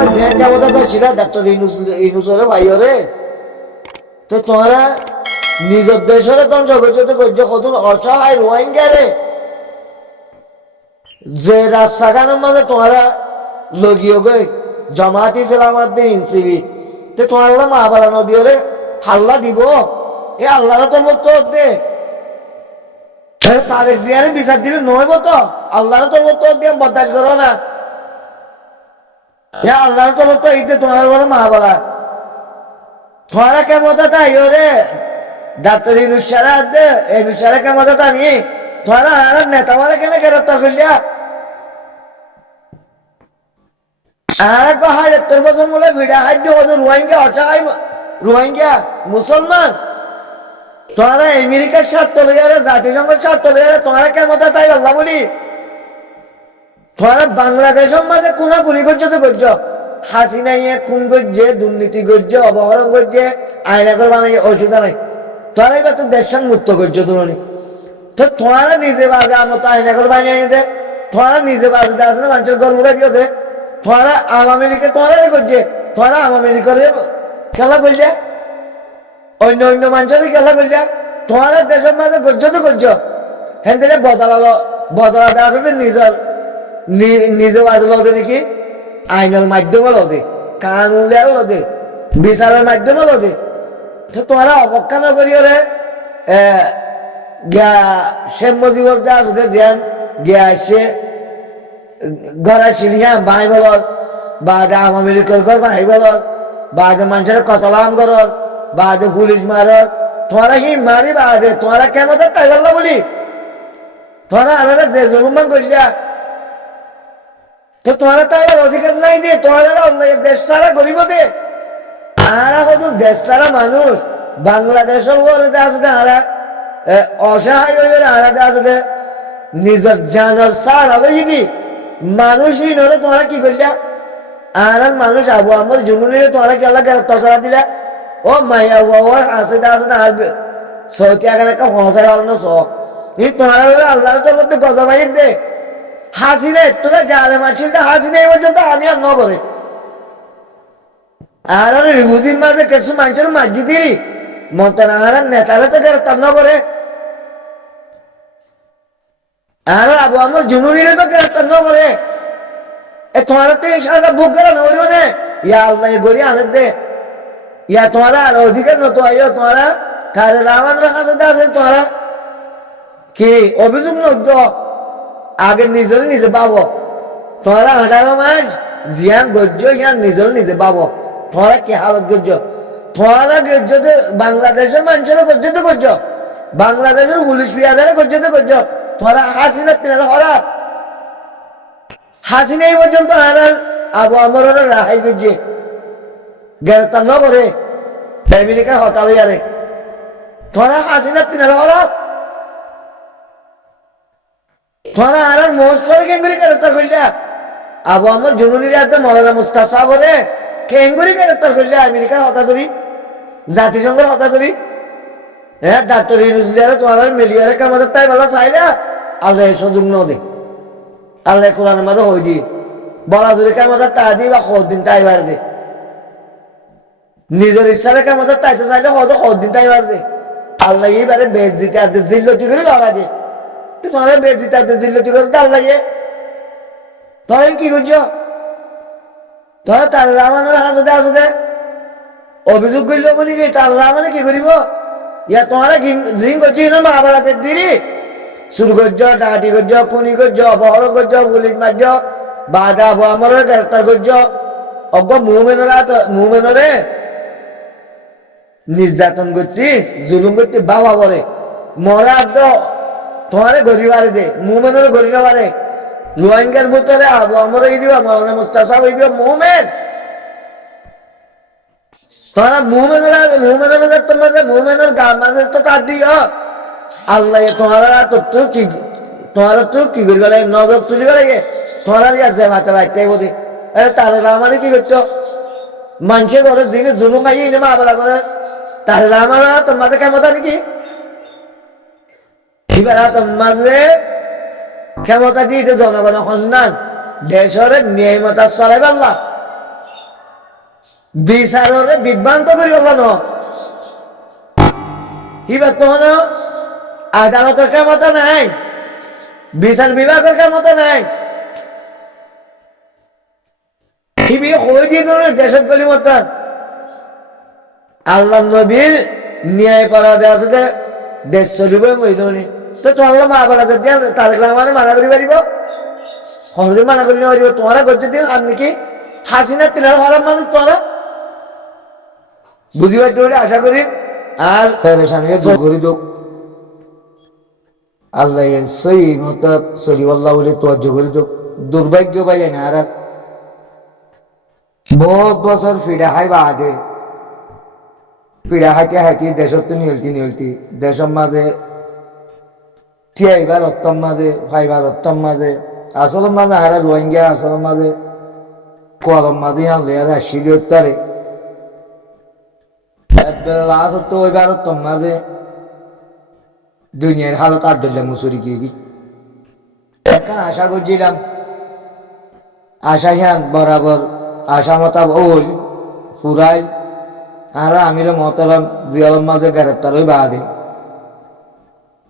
সময় যে ক্ষমতা ছিল ডাক্তার ইনুসরে ভাইরে, তো তোমরা নিজের দেশের ধ্বংস করছো, তো করছো কত অসহায় রোহিঙ্গারে যে রাস্তাঘাটের মাঝে তোমরা লগিয়ে গই জামাত ইসলামাত ইনসিবি, তো তোমরা মা বালা নদীরে হাল্লা দিব, এ আল্লাহর তোর মতো দে তাদের জিয়ারে বিচার দিলে নইব, তো আল্লাহর তোর মতো দিয়ে বরদাস্ত করো না। আল্লাহর তোর মতো এইতে তোমার বড় মা বালা তোমরা কেমতা তাই রে ডাক্তার ইনুসারা দে ইনুসারা কেমতা তা নিয়ে তোমরা আর নেতা মারা কেন গ্রেপ্তার করলিয়া? আর হাই তোর বছর মূলে ভিড়া হাই দিয়ে রোহিঙ্গা অসহায় রোহিঙ্গা মুসলমান তোমরা আমেরিকার স্বার্থ লইয়ারে জাতিসংঘের স্বার্থ লইয়ারে তোমরা কেমতা তাই আল্লাহ বলি তোমরা বাংলাদেশের মাঝে কোনাকুনি করছো, তো করছো হাসিনা ইয়ে খুন করছে, দুর্নীতি করছে, অপহরণ করছে, আয়নাগর বানাই ওষুধ নাই, তোরা এবার তো দেশ মুক্ত করছো তুলনি, তো তোমরা নিজে বাজে আমার তো আয়নাগর বানিয়ে আনিতে তোমরা নিজে বাজে আসে না মানুষের গর্বটা দিয়েছে, তোমরা আওয়ামী লীগে তোমরা করছে, তোমরা আওয়ামী লীগের খেলা করলে অন্য অন্য মানুষের খেলা করলে, তোমরা দেশের মাঝে করছো তো করছো হেন থেকে বদলাতে আসে নিজের নিজে বাজল হতে নাকি আইনের মাধ্যমে লদে, কানুনের লদে, বিচারের মাধ্যমে লদে, তো তোমরা অপেক্ষা না করি রে শেখ মুজিবর যা আছে জিয়ান গিয়া আসছে ঘর আসিলি হ্যাঁ ভাই বল বা আওয়ামী লীগের ঘর ভাই বল বা মানুষের কতলাম কর বা পুলিশ মার তোমরা কি মারি বা তোমরা কেমন তাই বললা বলি তোমরা আলাদা যে জুলুমান করিয়া, তো তোমার তো আমার অধিকার নাই দিয়ে তোমার দেশ ছাড়া গরিব দে আর কত দেশ ছাড়া মানুষ বাংলাদেশের আছে আরা অসহায় হয়ে আলাদা আছে নিজের জানার সার হবে যদি মানুষই নলে তোমরা কি করলা? আর মানুষ আবু আমার জুনুনিরে তোমরা কি আল্লাহ গ্রেপ্তার করা দিলা? ও মাইয়া বাবার আছে না আর সৌতি আগে একটা পৌঁছায় ভালো না সব তোমার আল্লাহ তোর মধ্যে গজা বাইর দে হাসিনে তোরা জালে মারছিল হাসিনে এই পর্যন্ত আমি আর নগরে আর রিবুজির মাঝে কিছু মানুষের মাঝি দিই মন্ত্রণা আর নেতারা তো গ্রেপ্তার নগরে আর আবু আমার জুনুরিরে তো গ্রেপ্তার নগরে এ তোমার তো এই সারা বুক গেল না ওইব না ইয়া আল্লাহ গড়ি আনে দে ইয়া তোমার আর অধিকার নতো আইও তোমারা কাজে রামানের কাছে আছে তোমারা কি অভিযোগ নদ্য আগে নিজের নিজে পাবো তোমরা 18 মাস জিয়ান গজ্য ইয়ান নিজের নিজে পাবো তোমরা কি হালত গজ্য তোমরা গজ্য বাংলাদেশের মানুষের গজ্য তো গজ্য বাংলাদেশের পুলিশ পিয়াদারে গজ্য তো গজ্য তোমরা হাসিনা তিনার হরাপ হাসিনা এই পর্যন্ত হারান আবু আমর রাহাই গজ্যে গ্রেপ্তার ন করে আমেরিকা হতালে আরে তোমরা হাসিনা তিনার হরাপ তোমরা আর মহস্বরে কেঙ্গুরি গ্রেপ্তার করলিয়া আবু আমার জুনুনির হাতে মৌলানা মুস্তাফা বলে কেঙ্গুরি গ্রেপ্তার করলে আমেরিকার হতা ধরি জাতিসংঘের হতা ধরি হ্যাঁ ডাক্তার ইউনুসলিয়ারে তোমার মিলিয়ারে কামাদের তাই বলা চাইলা আল্লাহ সুযোগ ন দে আল্লাহ কোরআনের মাঝে হয়ে দিয়ে বলা জুড়ে কামাদের তা দিই বা দিন তাই বার দে নিজের ইচ্ছারে কামাদের তাইতে চাইলে হয়তো দিন তাই বার দে আল্লাহ এইবারে বেশ দিতে আর জিল্লতি করে লগা দে তোমার বেশি তাদের জিল্লতি করে ডাল লাগে তোরা কি করছো তোরা তার রামানের হাসতে হাসতে অভিযোগ করল বলি কি তার রামানে কি করিব ইয়া তোমারা জিং করছি না মহাভারতের দিদি শুরু করছ ডাকাতি করছ খুনি করছ অপহরণ করছ পুলিশ মারছ বাধা আমার গ্রেফতার করছ অজ্ঞ মুভমেনরে নির্যাতন করছি জুলুম করছি বাবা বলে মরা তো তোমারে গরিবারে দে মুমেনের গরিব বারে রোহিঙ্গার ভিতরে আবু আমর এই দিবা মৌলানা মুস্তাফা এই দিবা মুমেন তোমরা মুমেনের তোমাদের মুমেনের গান মাঝে তো কাট দিও আল্লাহ তোমারা তো কি করিবা লাগে নজর তুলিবা লাগে তোমরা আছে মাথা লাগতে বোধে তাহলে আমার কি করতো মানুষের ঘরে যিনি জুলুম আই মা আবেলা করে তাহলে আমার তোর মাঝে কেমন নাকি মাঝে ক্ষমতা দিয়ে জনগণের সন্ধান দেশের নিয়মতা চলাই পারলা বিচাররে বিভ্রান্ত করি বলল ন কিবা তখন আদালতের ক্ষমতা নাই, বিচার বিভাগের ক্ষমতা নাই। দেশের গলি মত আল্লাহ নবীর ন্যায় করা আছে যে দেশ চলিব ওই ধরনের তো তোমার মা বলা যে তার মানে মানা করি পারিব, সহজে মানা করি পারিব। তোমারা করছে দিন আপনি কি হাসিনা তিনার হরাম মানুষ তোমরা বুঝি পারতে বলে আশা করি। আর পেরেশানিকে দূর করি দোক আল্লাহ সই মত সরি আল্লাহ বলে তোয়াজ্য করি দোক। দুর্ভাগ্য পাই না আর বহুত বছর ফিডা খাই বাদে পিড়া হাইতে হাইতে দেশত তো নিহলতি দেশের মাঝে ঠিয়াইবার অত্তম মাঝে ফাইবার অত্তম মাঝে আসলের মাঝে হারা রোহিঙ্গা আসলের মাঝে কলম মাঝে আনলে আর আসি উত্তরে লাস্ট তো ওইবার অত্তম মাঝে দুনিয়ার হালত আর ধরলাম মুসুরি গিয়ে এখন আশা করছিলাম আশা হিয়ান বরাবর আশা মতাব ওই ফুরাই আর আমির মহতরম জিয়ালম মাঝে গ্রেপ্তার হই বাদে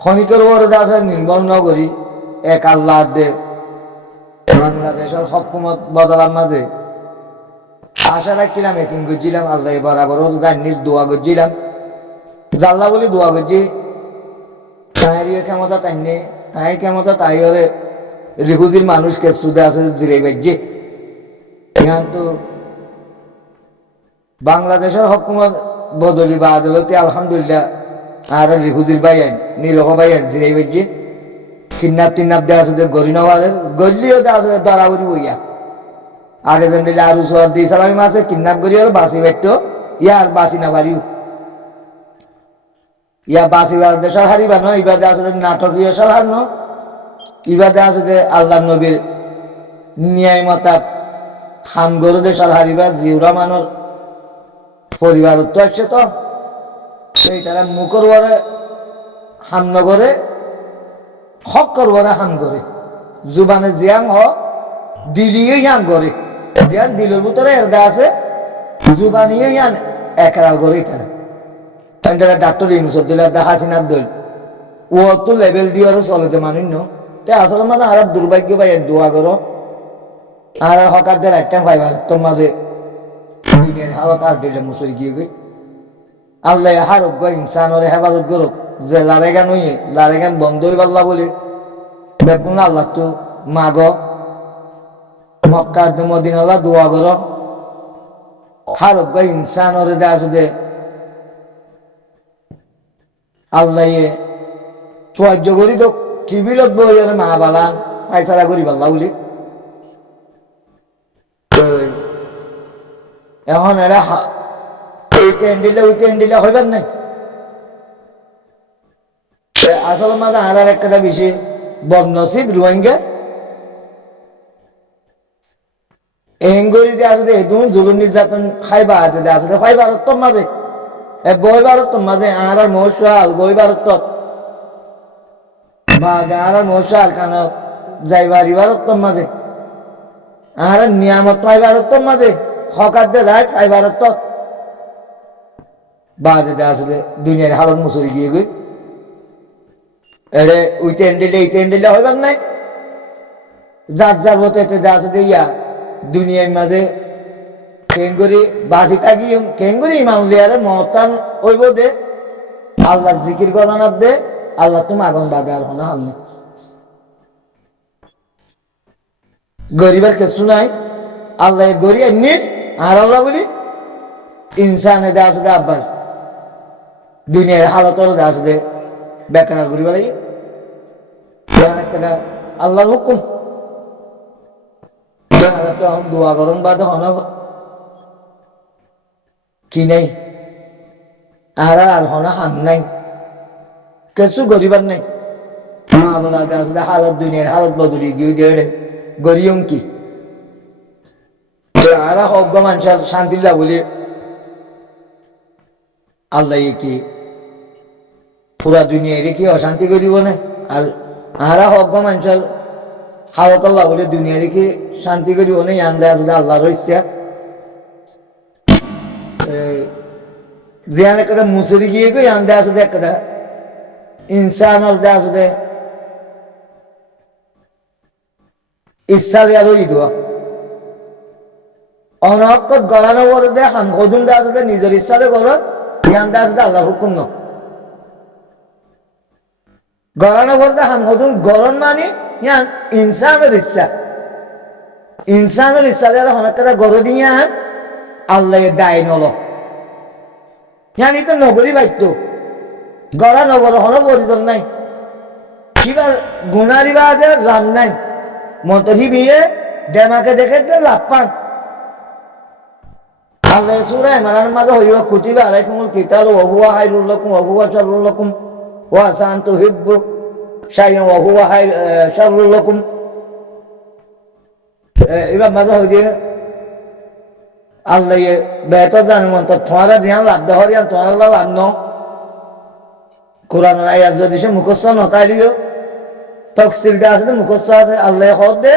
খনিকের ওরদে আছে নির্মল নগরী এক আল্লাহ দে বাংলাদেশের হকুমত বদলার মাঝে আশা রাখছিলাম একিন করছিলাম আল্লাহ বরাবর গান্নির দোয়া করছিলাম জাল্লা বলে দোয়া করছি তাই ক্ষমতা তাই নেই তাই ক্ষমতা তাই ওরে রিফুজির মানুষকে সুদে আছে জিরে বেজে এখান তো বাংলাদেশের হকুমত বদলি বা আদালতে আলহামদুলিল্লাহ আর রিফুজির বাইন নীলহ বাইন জিরাই বেজে কিডন্যাপ টিন্নাপ দেওয়া আছে গড়ি নেওয়াদের গল্লিও দেওয়া আছে দরাবরি বইয়া আগে যেন দিলে আরো সোয়াদ দিয়ে সালামি মাসে কিডন্যাপ করি আর বাসি বাইতো ইয়ার বাসি না বাড়িও ইয়া বাসি বার দেশাল হারিবা ন ইবাদে আছে নাটকীয় সাল হার ন ইবাদে আছে যে আল্লাহ নবীর ন্যায় মতাব খান গরু দেশাল হারিবা জিউরা মানর পরিবার তো আসছে তো সেই তারা মুখর বরে হান নগরে হক করবরে হান করে জুবানে জিয়াং হ দিলিয়ে হান করে জিয়ান দিলের ভিতরে এরদা আছে জুবানিয়ে হান একরাল করে তারা ডাক্তার ইউনুস দিলে হাসিনার দল ও তো লেভেল দিয়ে চলেতে মানুষ ন আসলে মানে আর দুর্ভাগ্য পাই দোয়া করো আর হকারদের একটা পাইবার তোর মাঝে দুনিয়ার হালত আর দিলে মুসুরি গিয়ে গই আল্লাহ হারক গো ইনসানের হেফাজত করুক যে লারেগান হইয়ে লারেগান বন্ধ হই পাল্লা বলে বেগুন আল্লাহ তো মাগ মক্কা মদিনাল্লাহ দোয়া করো হারক গো ইনসানের যে আছে যে আল্লাহ সাহায্য করি তো টিভিলত বই মা বালান পায়সারা করি পাল্লা বলি এখন এরা দিলে হইবার নাই আসল মাঝে আর একটা বেশি বদনসিব রোহিঙ্গা এহেঙ্গরিতে আছে তুমি জুলুম নির্যাতন খাইবা আছে আছে ফাই ভারতর মাঝে বই ভারতর মাঝে আর মহসাল বই ভারত বা আর মহসাল কান যাইবারি ভারতর মাঝে আর নিয়ামত পাই ভারতর মাঝে হকারদের রাইট পাই ভারত বাজে আসলে দুনিয়ার হালত মুসুরি গিয়ে গই এরে উইতে দিলে হইবার নাই যার যার মতো যা আছে ইয়া দুনিয়ার মাঝে কেঙ্গুরি বাসি থাকি কেঙ্গুরি ইমাম লিয়ারে মহতান হইব দে আল্লাহ জিকির গণনার দে আল্লাহ তুমি আগুন বাদে আর হনা হামনি গরিবের কিছু নাই আল্লাহ গরি নির আর আল্লাহ বলি ইনসানে দে আছে দে আব্বাস দুনিয়ার হালতর দে আছে দে বেকার গরিব লাগে আল্লাহর হুকুম দোয়া করুন বাদে হন কি নাই আর আর হনা হান নাই কিছু গরিবার নাই মা বলা আসলে হালত দুনিয়ার হালত বদলি গিয়ে দেড়ে গরিয়ম কি আর হক মানুষের শান্তি যা বলি আল্লাহ কি পুরা দুনিয়ায় কি অশান্তি করিব না আর আরা হক মানুষের হালত আল্লাহ বলে দুনিয়ায় কি শান্তি করিব না আন্দা আসলে আল্লাহর ইচ্ছা জিয়ান একটা মুসুরি গিয়ে গো ইয়ান দেয়া আছে একটা ইনসান আর দেয়া আছে ইচ্ছা আর ইদুয়া অনক গলানো বড় দে হাম গদুন দেয়া আছে নিজের ইচ্ছারে গল ইয়ান দেয়া আছে আল্লাহ হুকুম ন গলানো বড় দে হাম গদুন গরন মানে ইয়ান ইনসানের ইচ্ছারে হনকটা গড় দিয়া আল্লাহ দায় নল ইয়ানি তো নগরী বাধ্য গড়া নগর হন পরিজন নাই কিবা গুণারি বাদে লাভ নাই মন্তহি বিয়ে ডেমাকে দেখে লাভ পান আল্লাহ সূরা ইমরানের মাঝে হইবা কুতিবা আলাইকুমুল কিতালু ওয়া হুয়া খায়রুল লাকুম ওয়া হুয়া শাররুল লাকুম ওয়া আসা আন তুহিব্বু শাইআন ওয়া হুয়া শাররুল লাকুম এবার মাঝে হইছে আল্লাহ বেহতর জানেন মন্ত তোমারা ধ্যান লাভ দেহরিয়ান তোমার লাভ ন কোরআনের আয়াত যদি সে মুখস্থ নতাই দিও তফসিলটা আছে মুখস্থ আছে আল্লাহ হদ দে